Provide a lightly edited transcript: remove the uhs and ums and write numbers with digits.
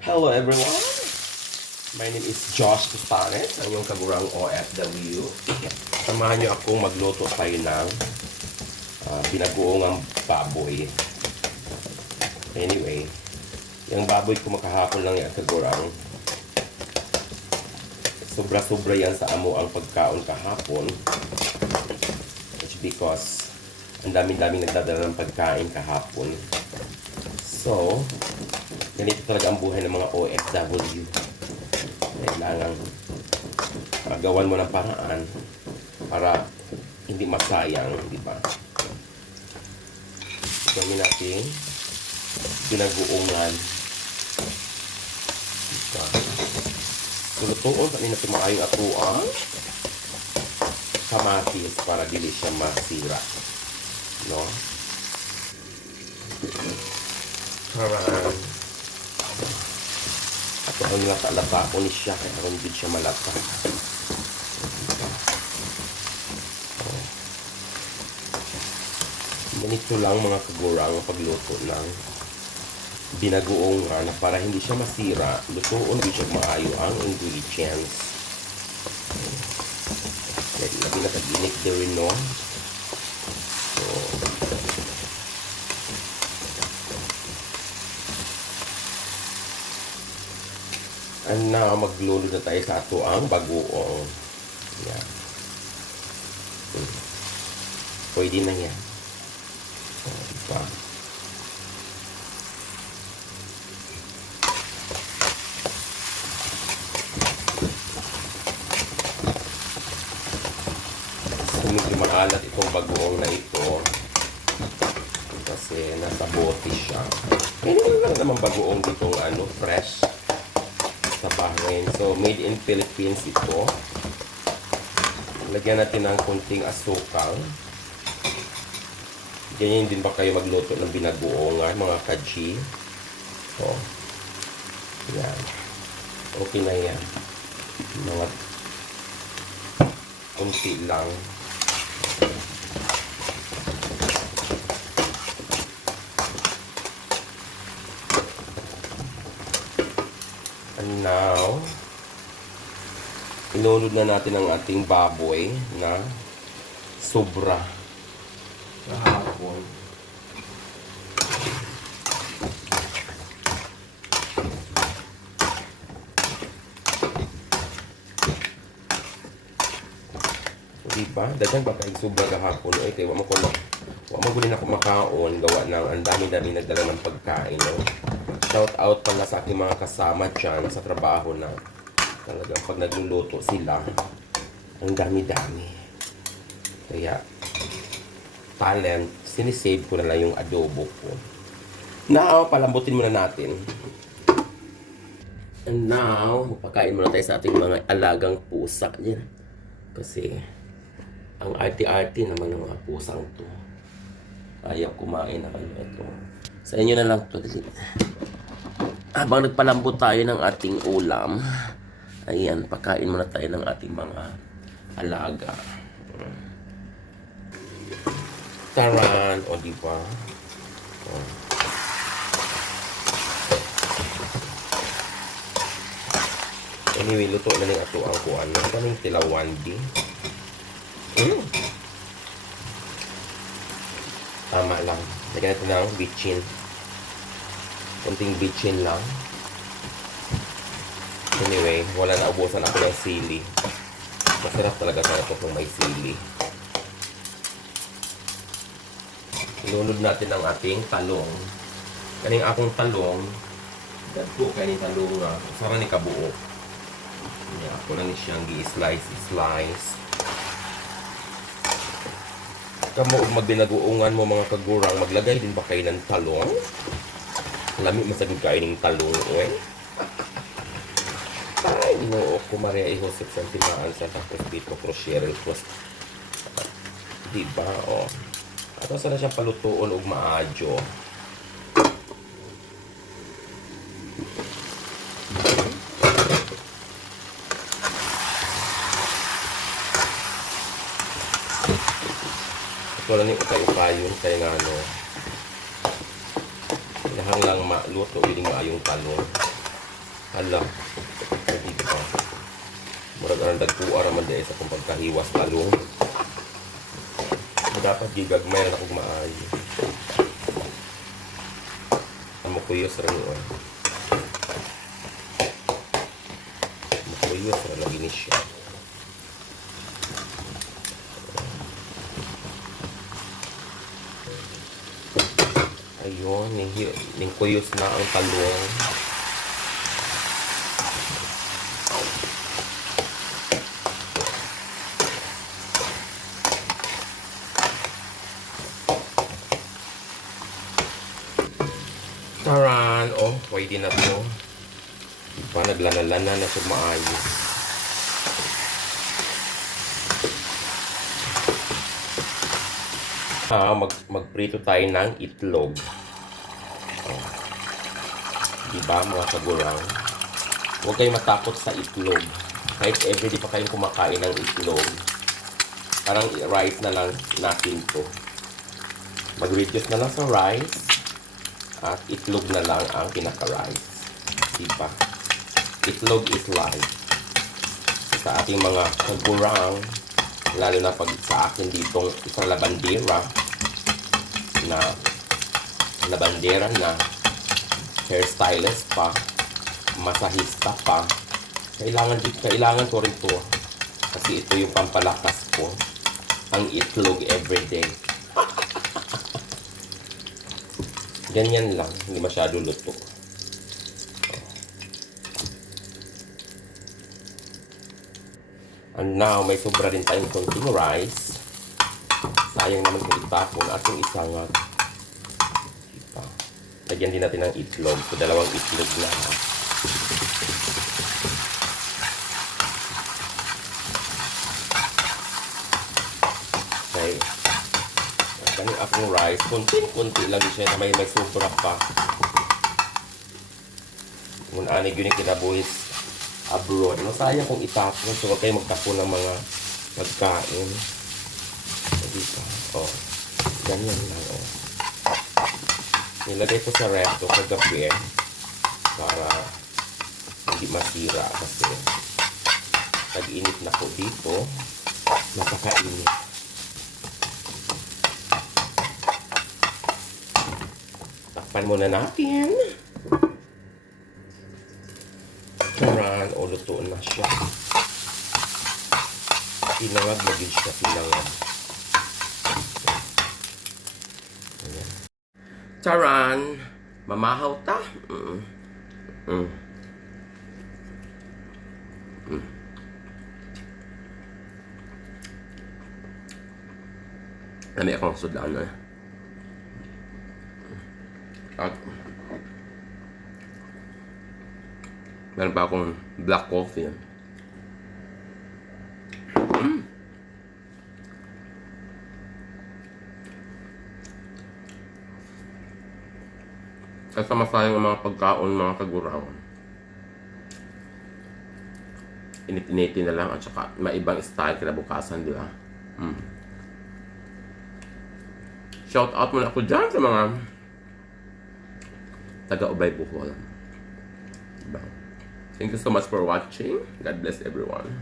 Hello everyone! My name is Josh Tustanes, ang iyong kagurang OFW. Samahan niyo akong magluto tayo ng binagoong baboy. Anyway, yung baboy ko makahapon lang yung kagurang. Sobra-sobra yan sa amo ang pagkaon kahapon. It's because ang daming-daming nagdadala ng pagkain kahapon. So, ganito talaga ang buhay ng mga OFW. Kailangan magawan mo ng paraan para hindi masayang, di ba? Gawin natin binagoongan. Diba? Sulutuon sa nila tumaayong atuang kamatis para dili siya masira. No? Karan. Ato ang lata-lata ko ni siya kaya kung hindi siya malata. Ganito lang mga kagurang pagluto ng binagoong na para hindi siya masira. Lutuon din siya maayo ang ingredients. Kaya labi na tag-init din rin, no? So, and now, magluluto na tayo sa ato ang bagoong. Yan. Pwede na yan. Diba? So, medyo maalat itong bagoong na ito. Kasi nasa bote siya. Ganyan lang naman bagoong ditong fresh sa Bahrain. So, made in Philippines ito. Lagyan natin ng kunting asukal. Ganyan din ba kayo magluto ng binagoongan, mga kaji? So, yan. Okay na yan. Mga kunti lang. And now, inunod na natin ang ating baboy na sobra kahapon. Diba? Dagan ba kayo sobra kahapon? Eh, kaya wama guli na kumakaon. Gawa ng ang dami-dami nagdala ng pagkain. No? Shout out pala sa aking mga kasama dyan sa trabaho na talagang pag nagluluto sila, ang dami-dami. Kaya, talent, sinisave ko na lang yung adobo ko. Now, palambutin muna natin. And now, pagkain muna tayo sa ating mga alagang pusa. Yan. Kasi, ang arte-arte naman ng mga pusang to. Ayaw kumain na kayo ito. Sa inyo na lang to. Habang nagpalambot tayo ng ating ulam, ayan, pagkain muna tayo ng ating mga alaga. Taran, o diba? O. Anyway, luto na ng ato ang kuwan. Kaming tilawan di. Tama lang. Lagyan natin ng bitchin. Kunting bitchin lang. Anyway, wala na ubusan ako ng sili. Masarap talaga sa ito kung may sili. Ilunod natin ang ating talong. Kaning akong talong, dagko kaning talong nga, sara ni kabuo. Yeah, ako lang ni siyang i-slice. Kamu magbinagoongan mo mga kagurang, maglagay din ba kayo ng talong? Lamig masagod kayo ng talong, eh? Ay, no, ko Maria Josep Santimaan sa tapos dito Cruciere Cross. Diba, oh. Ato sana siyang palutuon og maadyo. Ito lang yung ukay-ukayon kaya nga Ilahang lang maluto, yung maayong talong. Hala. Dito. Murag ang dagkuara man dahil sa kung pagkahiwas talong. Dapat gigagmay na akong maayo. Amo kuyos rin yun. Amo kuyos rin lagi ni siya. Ayun, ning kuyos na ang talong. Taran, oh, pwede na to. Diba, naglana-lana na siya maayos. Magprito tayo ng itlog. Oh. Diba, mga kagurang? Huwag kayong matakot sa itlog. Kahit everyday pa kayong kumakain ng itlog. Parang rice na lang natin to. Mag-reduce na lang sa rice. At itlog na lang ang pinaka-rice. Diba? Itlog is life. Sa ating mga kagurang, lalo na pag sa akin ditong isang labandera na hairstylist pa, masahista pa, kailangan ko rin to kasi ito yung pampalakas ko, ang itlog everyday. Ganyan lang, hindi masyado luto. And now, may sobra rin tayong konting rice. Sayang naman kung itapon at yung isangat. Diba? Lagyan din natin ng itlog. So, dalawang itlog na. Okay. Ganun akong rice. Kunti lang siya na may sobra pa. Kung anig yun yung kinabuhis abroad. No, sayang kung itapon. So, huwag kayo magtapon ng mga pagkain. Dito. Oh. Ganyan lang. Oh. Nilagay ko sa ref to kagabi para hindi masira kasi tag-init na ko dito. Napakainit. Takpan muna natin. Taran, o luto na siya. Pinangag na din siya, pinangag. Ayan. Taran, mamahaw ta. Nami akong sudan na. At meron pa akong black coffee. Kasama sayang ang mga pagkaon, mga kaguraw. Init-initin na lang at saka maibang style kinabukasan, di ba? Shout out muna ako dyan sa mga taga-Ubay Bohol. Diba? Thank you so much for watching. God bless everyone.